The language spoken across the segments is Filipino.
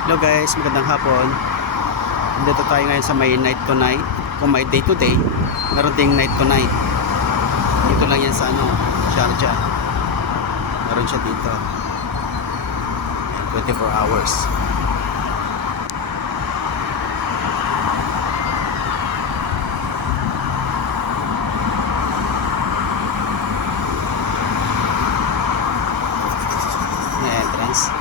Hello guys, magandang hapon. Dito tayo ngayon sa may night to night. Kung may day to day, meron ding night to night. Dito lang yan sa Sharjah. Meron siya dito. 24 hours. May entrance.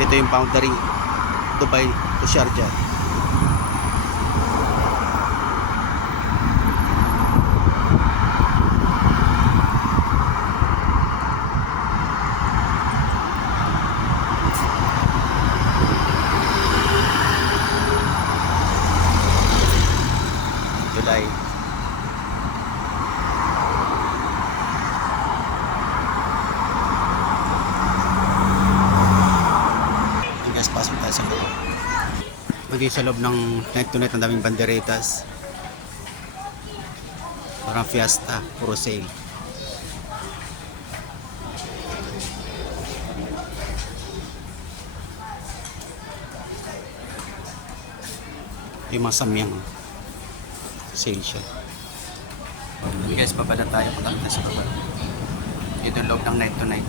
Dito yung boundary Dubai to Sharjah. July. Guys, pasok tayo sa loob. Magiging sa loob ng night to night, ang daming banderetas. Parang fiesta, puro sale. Yung mga samyang sale siya. Okay guys, babala tayo pagkakita sa baba. Ito yung loob ng night to night.